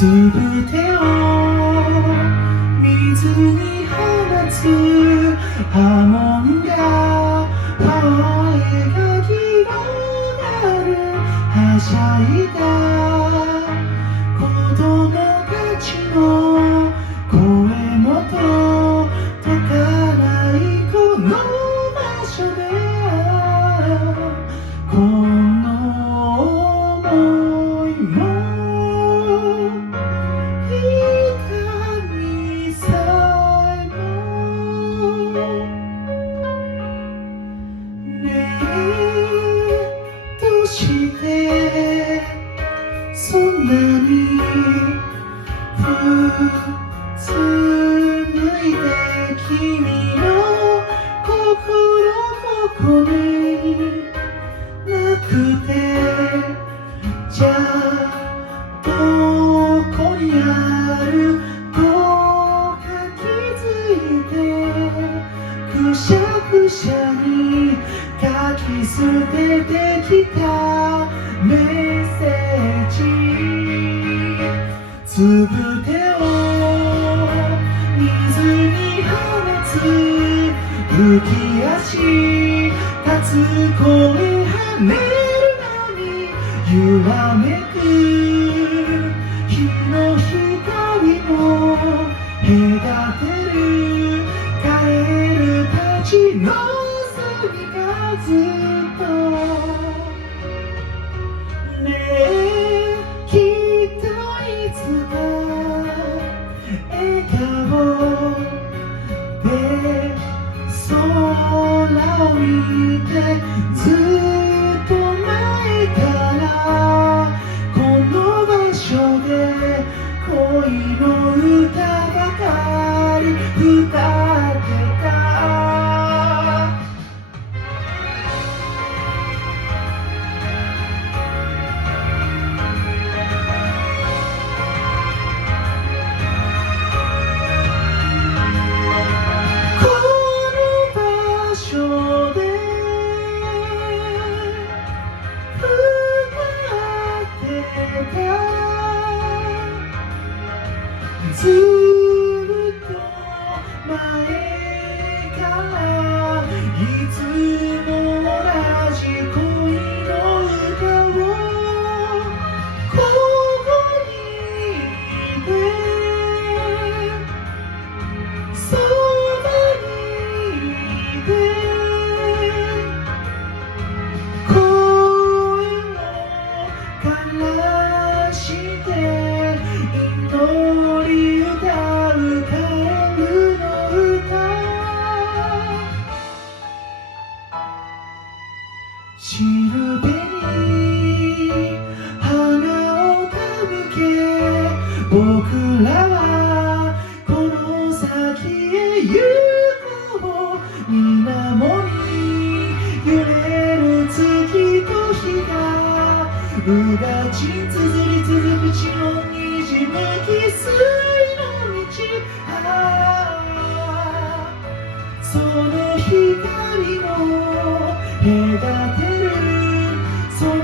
すべてを水に放つ波紋が青いが広がるはしゃいだ子供たちの声も届かないこの場所でこの想いも痛みさえもねえどうしてそんなに普通向いて君の心ここになくてじゃあどこにあるどうか気づいてくしゃくしゃに書き捨ててきたメッセージつぶてを水に放つ浮き足立つ声跳ねる波揺めく日の光も隔てるカエルたちの隅がずっとねえきっといつか笑顔で空を見てずっと前からこの場所で恋の歌ばかり歌ってたずっと前からいつも同じ恋の歌をここにいてそばにいて声を枯らして祈り歌うカエルの歌しるべに花を手向け僕らはこの先へ行こう水面に揺れる月と日がうがちつづり続く血のにじむ汽水の道その光も隔てるその